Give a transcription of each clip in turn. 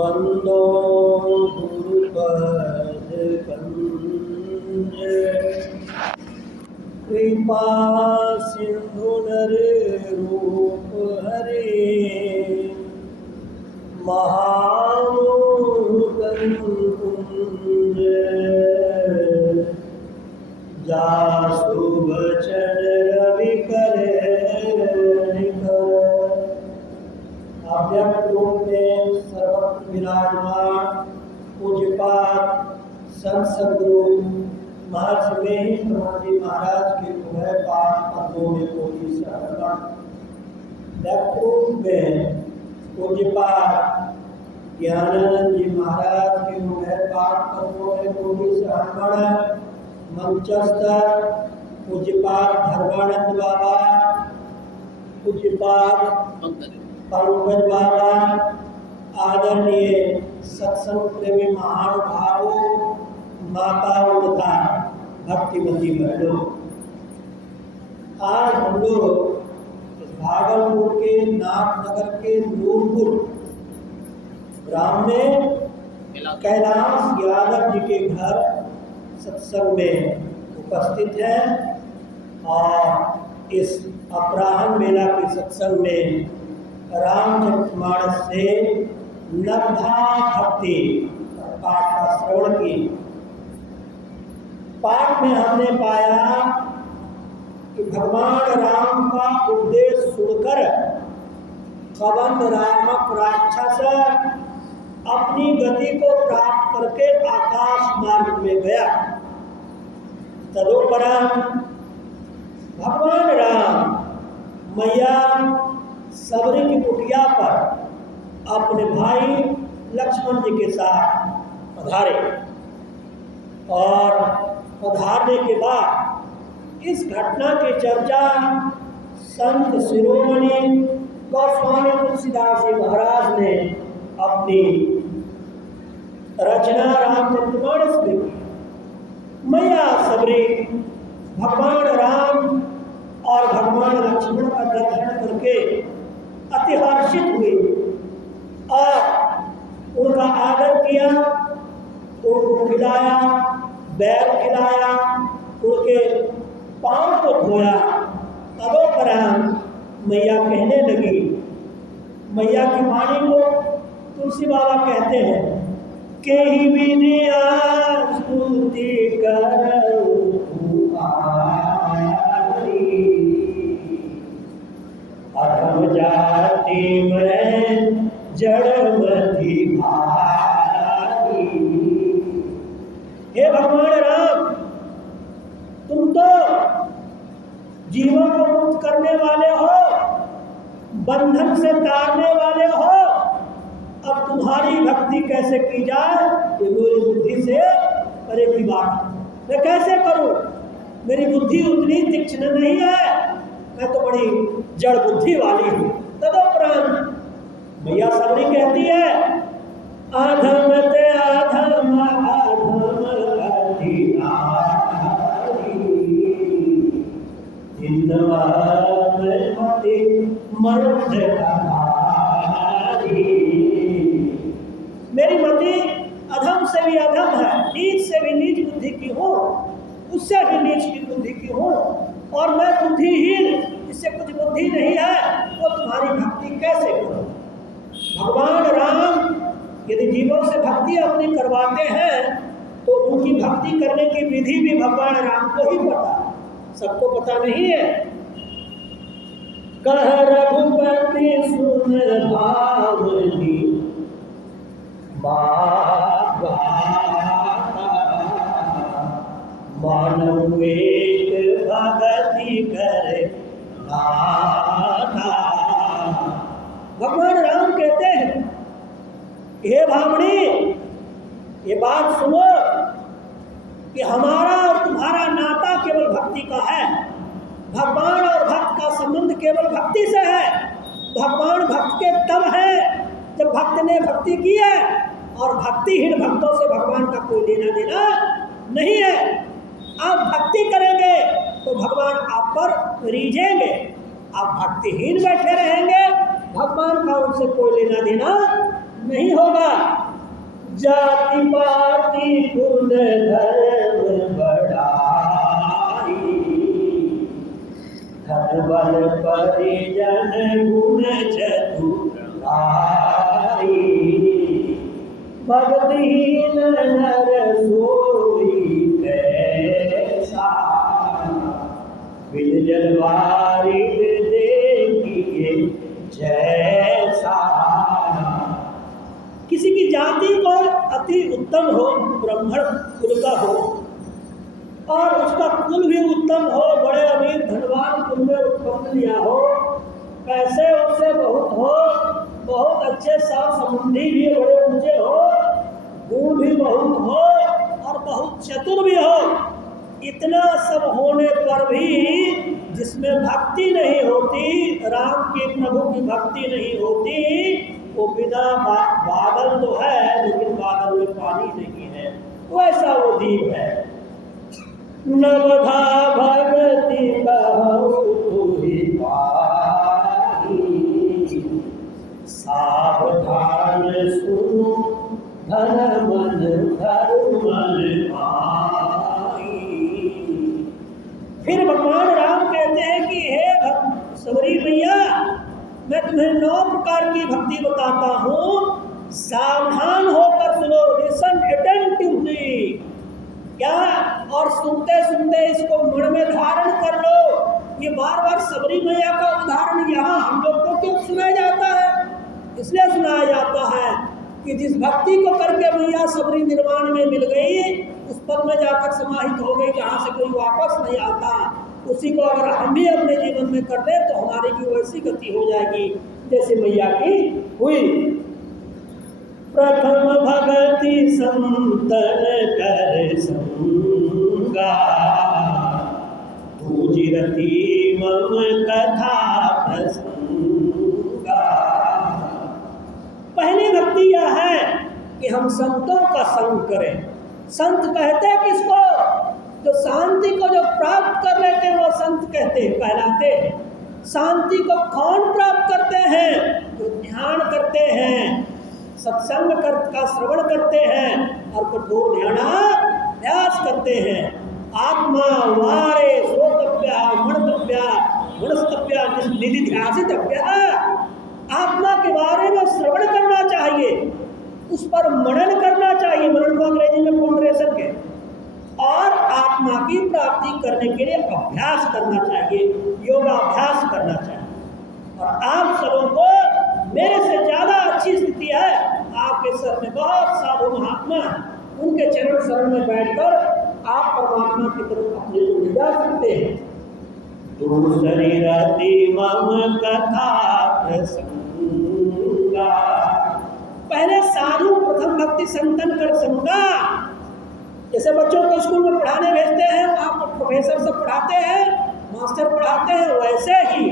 वंदो गुरुपद कंज कृपा सिंधु नर रूप हरे महामोहकुंज जासु बचन रवि करे अव्यक्त रूप में सर्वत्र विराजमान पूज्यपाद संत सद्गुरु महर्षि महेंद्र महाराज के उभय पाद पद्मों में कोटि शरण। व्यक्त रूप में पूज्यपाद ज्ञानानंद जी महाराज के उभय पाद पद्मों में कोटि शरण। मंचस्थ पूज्यपाद धर्मानंद बाबा, पूज्यपाद पंकज बाबा, आदरणीय सत्संग प्रेमी महानुभावों, माताओं तथा भक्तिमती बहनों, आज हम लोग भागलपुर के नाथनगर के नूरपुर ग्राम में कैलाश यादव जी के घर सत्संग में उपस्थित हैं और इस अपराह्न मेला के सत्संग में रामचरितमानस से नवधा भक्ति पाठ का श्रवण की। पाठ में हमने पाया कि भगवान राम का उपदेश सुनकर कबंध रामक राक्षस अपनी गति को प्राप्त करके आकाश मार्ग में गया। तदुपरांत भगवान राम मैया सबरी की कुटिया पर अपने भाई लक्ष्मण जी के साथ पधारे और पधारने के बाद इस घटना की चर्चा संत शिरोमणि गोस्वामी तुलसीदास जी महाराज ने अपनी रचना रामचरितमानस में की। मैया सबरी भगवान राम और भगवान लक्ष्मण का दर्शन करके अति हर्षित हुई और उनका आदर किया, उनको खिलाया, बैल खिलाया, उनके पांव को धोया। तदोपरांत मैया कहने लगी, मैया की वाणी को तुलसी बाबा कहते हैं के ही बिनिया स्तुति करूं अधम जाति में जड़मति भारी। हे भगवान राम, तुम तो जीवन को मुक्त करने वाले हो, बंधन से तारने वाले हो। अब तुम्हारी भक्ति कैसे की जाए ये मेरी बुद्धि से परे की बात। मैं कैसे करूं? मेरी बुद्धि उतनी तीक्ष्ण नहीं है, मैं तो बड़ी जड़ बुद्धि वाली हूँ। तदुपरांत मैया सबरी कहती है अधम ते अधम अधम मेरी मति अधम से भी अधम है, नीच से भी नीच बुद्धि की हूँ, उससे भी नीच की बुद्धि की हूँ और मैं बुद्धिहीन, इससे कुछ बुद्धि नहीं है, वो तुम्हारी भक्ति कैसे करूं? भगवान राम यदि जीवों से भक्ति अपनी करवाते हैं तो उनकी भक्ति करने की विधि भी भगवान राम को ही पता, सबको पता नहीं है। कह रघुपति सुन भावनी मानव एक भगति करे नाथा। भगवान राम कहते हैं हे भामनी, ये बात सुनो कि हमारा और तुम्हारा नाता केवल भक्ति का है। भगवान और भक्त का संबंध केवल भक्ति से है। भगवान भक्त के तब है जब भक्त ने भक्ति की है और भक्तिहीन भक्तों से भगवान का कोई लेना देना नहीं है। आप भक्ति करेंगे तो भगवान आप पर रीझेंगे, आप भक्तिहीन बैठे रहेंगे, भगवान का उनसे कोई लेना देना नहीं होगा। जाति पाति कुल धर्म बढ़ाई, धन बल परिजन गुण चतुराई, भक्तिहीन नर सोई कैसा, बिन जलवारी देखिए जैसा। किसी की जाति को अति उत्तम हो, ब्राह्मण कुल का हो, और उसका कुल भी उत्तम हो, बड़े अमीर धनवान कुल में उत्पन्न लिया हो, पैसे उससे बहुत हो, बहुत अच्छे साफ संबंधी भी बड़े ऊंचे हो, गुण भी बहुत हो और बहुत चतुर भी हो, इतना सब होने पर भी जिसमें भक्ति नहीं होती, राम के प्रभु की भक्ति नहीं होती, वो बिना बादल तो है लेकिन बादल में पानी नहीं है, वैसा वो दीप है। नवधा भगति सावधान सुनो धन मन धर्म आई। फिर भगवान राम कहते हैं कि हे सबरी मैया, मैं तुम्हें 9 प्रकार की भक्ति बताता हूँ, सावधान होकर सुनो, लिसन अटेंटिवली। क्या? और सुनते सुनते इसको मन में धारण कर लो। ये बार बार सबरी मैया का उदाहरण यहाँ हम लोग को क्यों सुनाया जाता है? इसलिए सुनाया जाता है कि जिस भक्ति को करके मैया सबरी निर्वाण में मिल गई, उस पद में जाकर समाहित हो गई जहाँ से कोई वापस नहीं आता, उसी को अगर हम भी अपने जीवन में कर दें तो हमारी भी वैसी गति हो जाएगी जैसे मैया की हुई। प्रथम भगति संतन कर संगा, दूजी रति मम कथा प्रसंगा। पहली भक्ति यह है कि हम संतों का संग करें। संत कहते हैं किसको? जो शांति को जो प्राप्त कर लेते हैं वो संत कहते हैं, कहलाते हैं। शांति को कौन प्राप्त करते हैं? जो ध्यान करते हैं, सत्संग का श्रवण करते हैं और कठोर ध्यानाभ्यास करते हैं। आत्मा वारे श्रोतव्या मनतव्या गुणस्तव्या निधिध्यासितव्या। आत्मा के बारे में श्रवण करना चाहिए, उस पर मनन करना चाहिए, मनन को अंग्रेजी में पॉन्डरेशन के, और आत्मा की प्राप्ति करने के लिए अभ्यास करना चाहिए, योगाभ्यास करना चाहिए। और आप सबों को मेरे से ज़्यादा अच्छी स्थिति है, आपके सर में बहुत साधु महात्मा हैं, उनके चरण शरण में बैठकर आप परमात्मा की तरफ अपने को ले जा सकते हैं। दूसरी रति मम कथा प्रसंगा। पहले साधु प्रथम भक्ति संतन कर संगा। जैसे बच्चों को स्कूल में पढ़ाने भेजते हैं, वहाँ प्रोफेसर सब पढ़ाते हैं, मास्टर पढ़ाते हैं, वैसे ही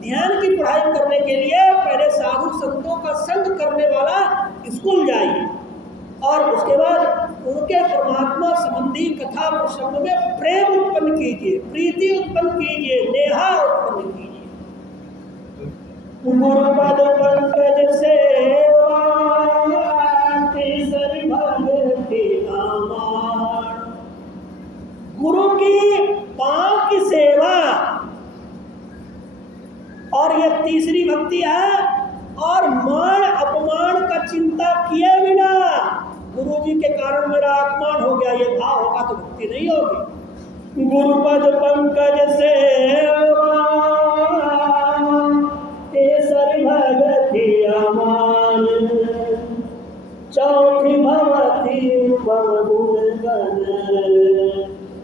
ध्यान की पढ़ाई करने के लिए पहले साधु संतों का संग करने वाला स्कूल जाइए, और उसके बाद उनके परमात्मा संबंधी कथा प्रसंग में प्रेम उत्पन्न कीजिए, प्रीति उत्पन्न कीजिए, नेहा उत्पन्न कीजिए। गुरुपद पंकज सेवा तीसरी भक्ति अमार। गुरु की पांव की सेवा, और यह तीसरी भक्ति है। और मान अपमान का चिंता किए बिना, गुरु जी के कारण मेरा अपमान हो गया, ये भाव होगा तो भक्ति नहीं होगी। गुरुपद पंकज सेवा तेसरी भक्ति अमान। चौथी भवती गुण गण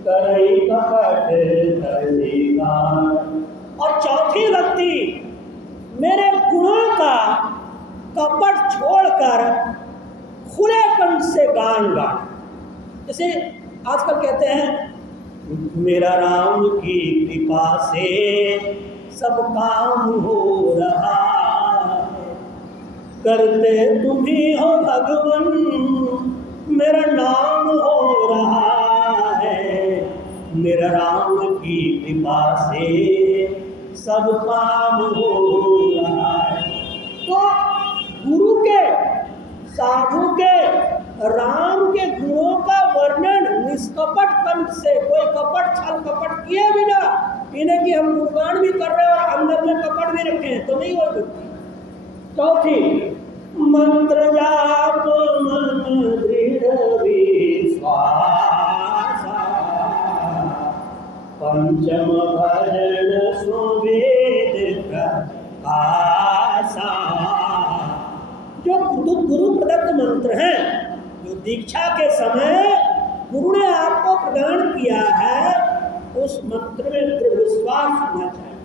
करई कपट धरिगान। और चौथी भक्ति मेरे गुणों का कपट छोड़कर खुले कंठ से गान गान। जैसे आजकल कहते हैं मेरा राम की कृपा से सब काम हो रहा है, करते तुम ही हो भगवान, मेरा नाम हो रहा है। मेरा राम की कृपा से सब काम हो रहा है। तो गुरु के साधु के राम के गुणों का वर्णन निष्कपट कंठ से, कोई कपट छल कपट किए बिना, इन्हें कि हम गुणगान भी कर रहे हैं और अंदर में कपट भी रखे हैं, तो नहीं हो सकती। चौथी, मंत्र जाप मन दृढ़ विश्वास, पंचम भजन सुवेद प्रकाशा। जो गुरु प्रदत्त मंत्र हैं, जो दीक्षा के समय गुरु ने आपको प्रदान किया है, उस मंत्र में दृढ़ विश्वास होना चाहिए।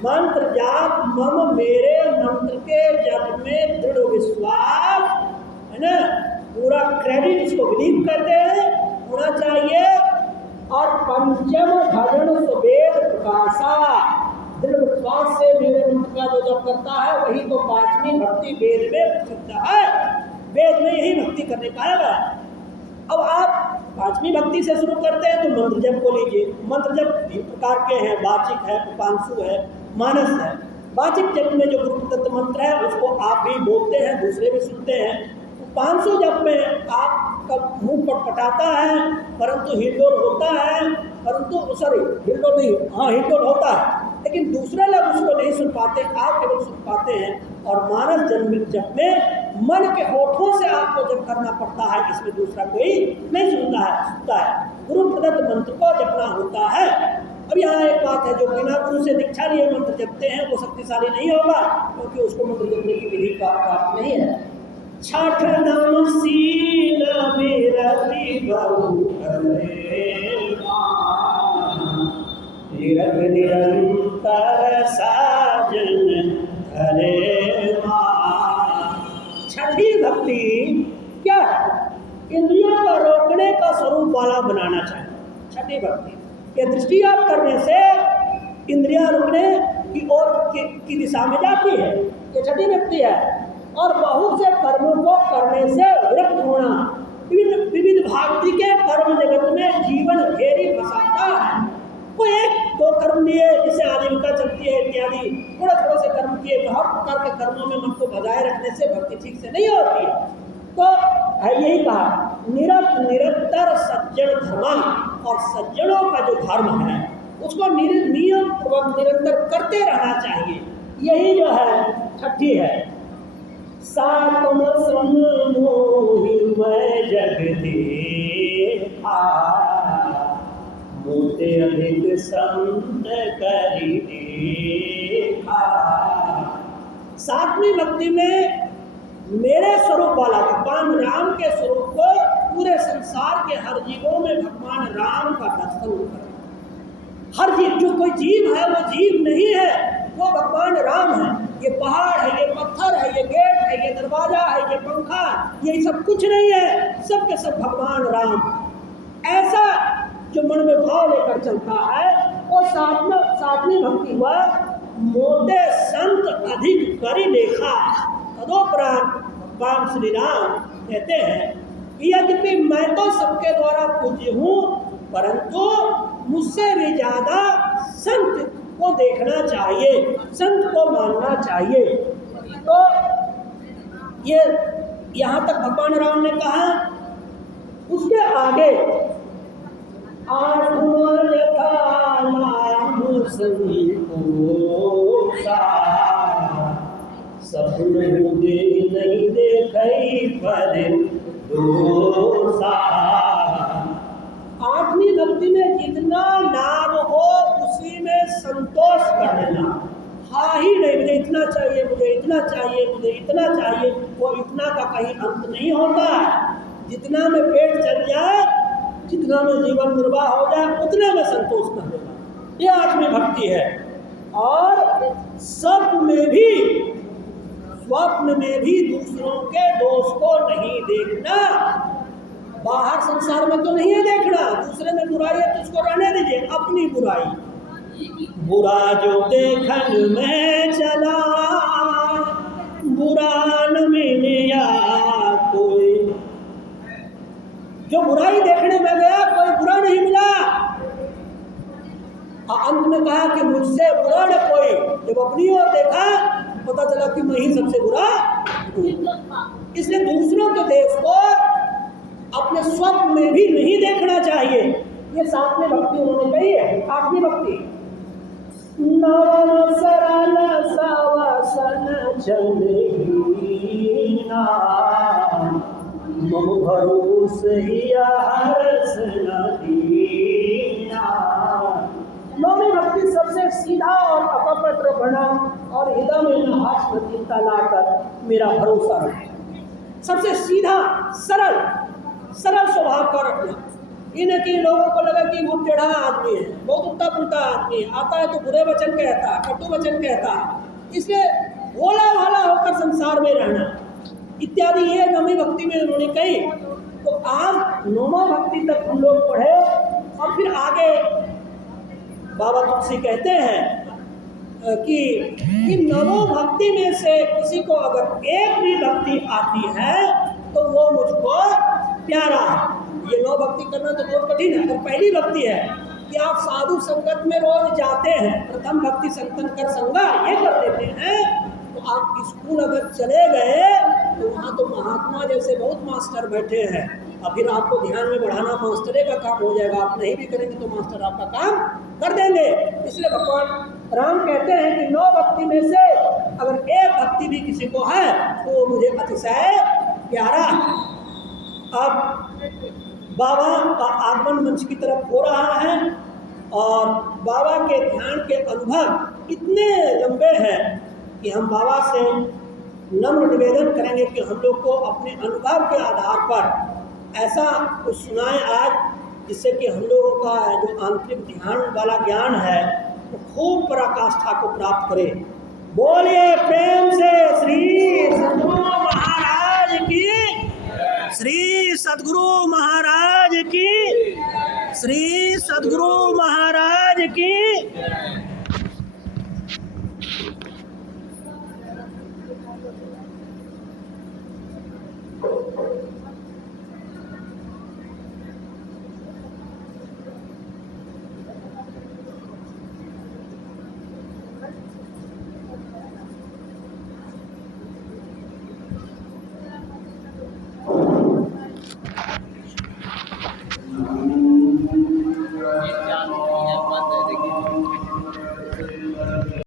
मंत्र जाप मम, मेरे मंत्र के जप में दृढ़ विश्वास है ना, पूरा क्रेडिट इसको बिलीव करते हैं होना चाहिए। और पंचम भजन सुवेद प्रकाशा, दृढ़ विश्वास से मेरे मंत्र का जो जप करता है वही तो पांचवी भक्ति वेद में प्रसिद्ध है। वेद में यही भक्ति करने का है। अब आप पांचवी भक्ति से शुरू करते हैं तो मंत्र जप को लीजिए। मंत्र जप 3 प्रकार के हैं, वाचिक है, उपांशु है, मानस है। वाचिक जप में जो गुरु प्रदत्त मंत्र है उसको आप भी बोलते हैं, दूसरे भी सुनते हैं। उपांशु जप में आपका मुंह पटपटाता है परंतु हिल्डोल होता है, परंतु सॉरी हिल्डोल नहीं, हाँ हिल्डोल होता है, लेकिन दूसरे लोग उसको नहीं सुन पाते, आप केवल सुन पाते हैं। और मानस जप में मन के होठों से आपको जप करना पड़ता है, इसमें दूसरा कोई नहीं सुनता है। गुरु प्रदत्त मंत्र को जपना होता है। अब यहाँ एक बात है, जो बिना गुरु से दीक्षा लिए मंत्र जपते हैं वो शक्तिशाली नहीं होगा, क्योंकि उसको मंत्र जपने की विधि प्राप्त नहीं है। छठ नम सील विरति बहु निरंतर साजन धरे मां। छठी भक्ति क्या है? इंद्रियों को रोकने का स्वरूप वाला बनाना चाहिए। छठी भक्ति ये दृष्टिपात करने से इंद्रियां रुकने की ओर की दिशा में जाती है, ये छठी भक्ति है। और बहुत से कर्मों को करने से विरक्त होना, विविध भांति के कर्म जगत में जीवन घेरी फंसाता है। कोई 1-2 कर्म लिए जिससे आजीविका चलती है इत्यादि, थोड़े थोड़े से कर्म किए, बहुत प्रकार के कर्मों में मन को बजाय रखने से भक्ति ठीक से नहीं होती है। तो यही कहा निरंतर सज्जन धर्मा, और सज्जनों का जो धर्म है उसको नियम पूर्वक निरंतर करते रहना चाहिए। यही जो है छठी है। सातम समोहि मैं जग देखा, मोते अधिक संत करि देखा। सातवीं भक्ति में मेरे स्वरूप वाला भगवान राम के स्वरूप को पूरे संसार के हर जीवों में भगवान राम का दर्शन करें। हर जीव, जो कोई जीव है वो जीव नहीं है, वो भगवान राम है। ये पहाड़ है, ये पत्थर है, ये गेट है, ये दरवाजा है, ये पंखा, ये सब कुछ नहीं है, सब के सब भगवान राम। ऐसा जो मन में भाव लेकर चलता है वो सातवीं भक्ति हुआ। मोटे संत अधिक करि देखा, तदोपरांत भगवान श्री राम कहते हैं यद्यपि मैं तो सबके द्वारा पूज्य हूँ, परंतु मुझसे भी ज्यादा संत को देखना चाहिए, संत को मानना चाहिए। तो ये यहाँ तक भगवान राम ने कहा। उसके आगे सपने नहीं देखई पर दोसा। 8वीं भक्ति में जितना नाम हो उसी में संतोष कर लेना। हाँ ही नहीं, मुझे इतना चाहिए, मुझे इतना चाहिए, मुझे इतना चाहिए, वो इतना का कहीं अंत नहीं होता है। जितना में पेट चल जाए, जितना में जीवन निर्वाह हो जाए, उतने में संतोष कर लेना, ये 8वीं भक्ति है। और स्वप्न में भी दूसरों के दोष को नहीं देखना। बाहर संसार में तो नहीं है देखना, दूसरे में बुराई है तो उसको रहने दीजिए, अपनी बुराई। बुरा जो देखन में चला, बुरा न मिलिया कोई। जो बुराई देखने में गया कोई बुरा नहीं मिला। अंत में कहा कि मुझसे बुरा न कोई। जब अपनी ओर देखा पता चला कि मैं ही सबसे बुरा हूँ। इसलिए दूसरों के देश को अपने स्वप्न में भी नहीं देखना चाहिए। ये 7वें भक्ति उन्होंने कही है। 8वीं भक्ति, नव सरल सवसन चंद्रहीना मम भरोस हिया हरस नदीना। 9वीं भक्ति सबसे सीधा और अकपट बना और हृदय में न हास न चिंता लाकर मेरा भरोसा रखना। सबसे सीधा सरल स्वभाव का रखना। इन कि लोगों को लगा कि वो टेढ़ा आदमी है, बहुत उल्टा पुल्टा आदमी है, आता है तो बुरे वचन कहता है, कटु वचन कहता है, इसलिए भोला भाला होकर संसार में रहना इत्यादि ये 9वीं भक्ति में उन्होंने कही। तो आज 9वां भक्ति तक हम लोग पढ़े और फिर आगे बाबा तुलसी कहते हैं कि 9 भक्ति में से किसी को अगर एक भी भक्ति आती है तो वो मुझको प्यारा है। ये 9 भक्ति करना तो बहुत कठिन है। अगर पहली भक्ति है कि आप साधु संगत में रोज जाते हैं, प्रथम भक्ति संतन कर संगा ये कर देते हैं, तो आप स्कूल अगर चले गए तो वहाँ तो महात्मा जैसे बहुत मास्टर बैठे हैं, और फिर आपको ध्यान में बढ़ाना मास्टरे का काम हो जाएगा। आप नहीं भी करेंगे तो मास्टर आपका काम कर देंगे। इसलिए भगवान राम कहते हैं कि 9 भक्ति में से अगर एक भक्ति भी किसी को है तो मुझे अतिशय प्यारा। अब बाबा का आगमन मंच की तरफ हो रहा है और बाबा के ध्यान के अनुभव इतने लंबे हैं कि हम बाबा से नम्र निवेदन करेंगे कि हम लोग को अपने अनुभव के आधार पर ऐसा कुछ सुनाएं आज, जिससे कि हम लोगों का जो आंतरिक ध्यान वाला ज्ञान है वो खूब पराकाष्ठा को प्राप्त करे। बोलिए प्रेम से श्री सद्गुरु महाराज की, श्री सद्गुरु महाराज की, श्री सद्गुरु महाराज की।